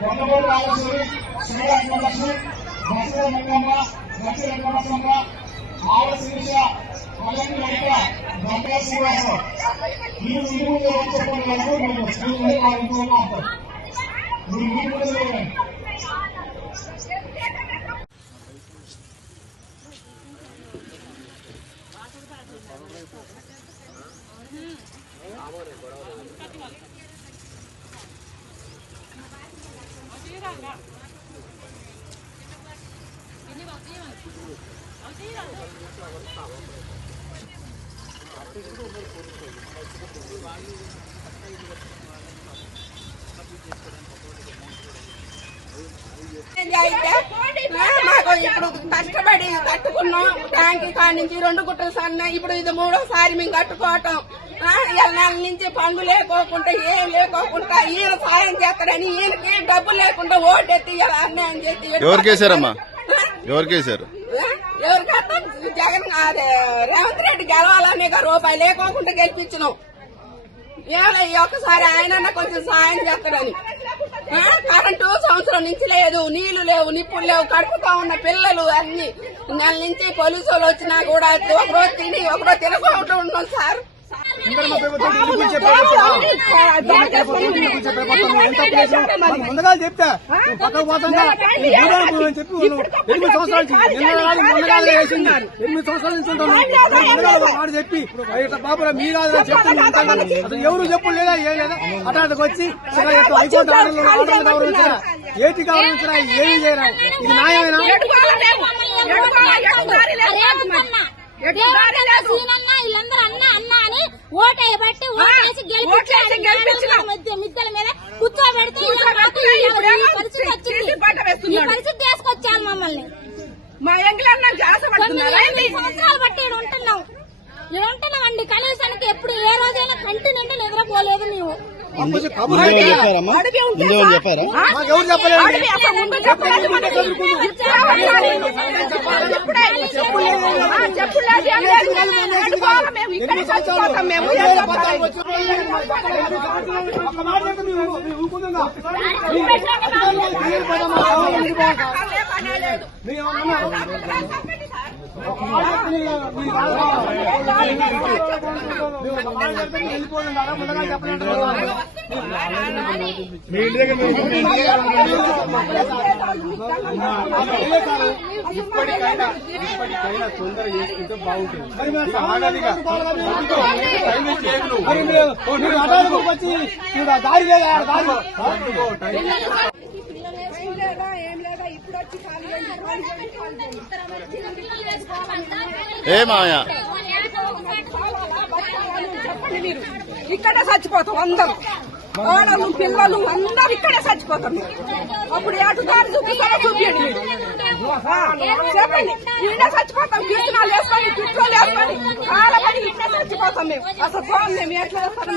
కొండమూరు రాజేశ్వరి, శ్రీరంగలక్ష్మి, దసరా మంగమ్మ, దక్షిణ వెంకటమ్మ, ఆల శిరీష, కళ్యాణి లలిత, దండా శ్రీనివాసరావు. మీరు ఇంటి ముందు చెప్పండి వరకు మీరు ఇంటి ముందు లేదండి. మాకు ఇప్పుడు కష్టపడి కట్టుకున్నాం. ట్యాంక్ కాడి నుంచి 2 గుట్టలు సన్న, ఇప్పుడు ఇది 3వ సారి మేము కట్టుకోవటం. 7 నెలల నుంచి పనులు లేకోకుండా ఏం లేకోకుండా ఈయన సాయం చేస్తాడని ఈయనకి డబ్బులు లేకుండా ఓటెత్తి అన్యాయం చేసి ఎవరికేసారమ్మా? ఎవరికేసారు? ఎవరికైతే జగన్ రేవంత్ రెడ్డి గెలవాలని రూపాయి లేకోకుండా గెలిపించినాం. ఏమైనా ఈ ఒక్కసారి ఆయన కొంచెం సాయం చేస్తాడని. కరెంటు సంవత్సరం నుంచి లేదు, నీళ్లు లేవు, నిప్పులు లేవు, కడుపుతా ఉన్న పిల్లలు అన్ని నెల నుంచి పోలీసు వాళ్ళు వచ్చినా కూడా ఒకరోజు తిని ఒకరోజు తినకుండా ఉన్నాం సార్. ముందుగా చెప్తా పక్కకు పోతుందా చెప్పి 8 సంవత్సరాల వేసింది. 8 సంవత్సరాల నుంచి ఉంటాను మాట చెప్పి బాబు మీరు చెప్తాను. అసలు ఎవరు చెప్పు లేదా ఏం లేదా హఠాత్తుకు వచ్చి హైకోర్టు ఆర్డర్లు గౌరవించరా, ఏటి గౌరవించరా, ఏమీ చేయరా. ఇది న్యాయమేనా? వీళ్ళందరూ అన్నా అన్నా అని ఓటేయబట్టి ఓటేసి మిద్దెల మీద కూర్చోబెడితే పరిస్థితి తీసుకొచ్చాను మమ్మల్ని. మా ఎంగిలన్నా 9 సంవత్సరాలు బట్టి ఇక్కడ ఉంటున్నామండి. కనీసానికి ఎప్పుడు ఏ రోజైనా కంటి నిండి నిద్రపోలేదు మేము. ఇప్పటికైనా తొందర చేసుకుంటే బాగుంటుంది. వచ్చి దారి లేదా ఏ మాయా ఇక్కడే చచ్చిపోతాం అందరూ, ఆడలు పిల్లలు అందరూ ఇక్కడే చచ్చిపోతాం. అప్పుడు ఎటు దారి చూపిస్తారో చూపించండి మీరు. చెప్పండి, ఈయన చచ్చిపోతాం. కిరణాలు వేసుకొని పిట్రోలు వేసుకొని చాలా పని ఇక్కడే చచ్చిపోతాం మేము. అసలు మేము ఎట్లా వేస్తాం?